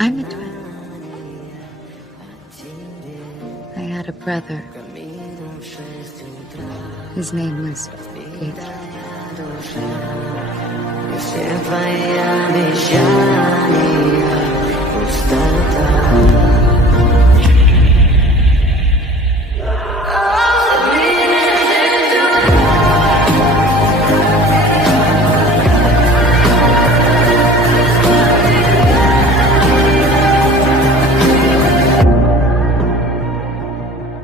I'm a twin. I had a brother. His name was Peter. Все твои обещания пустота.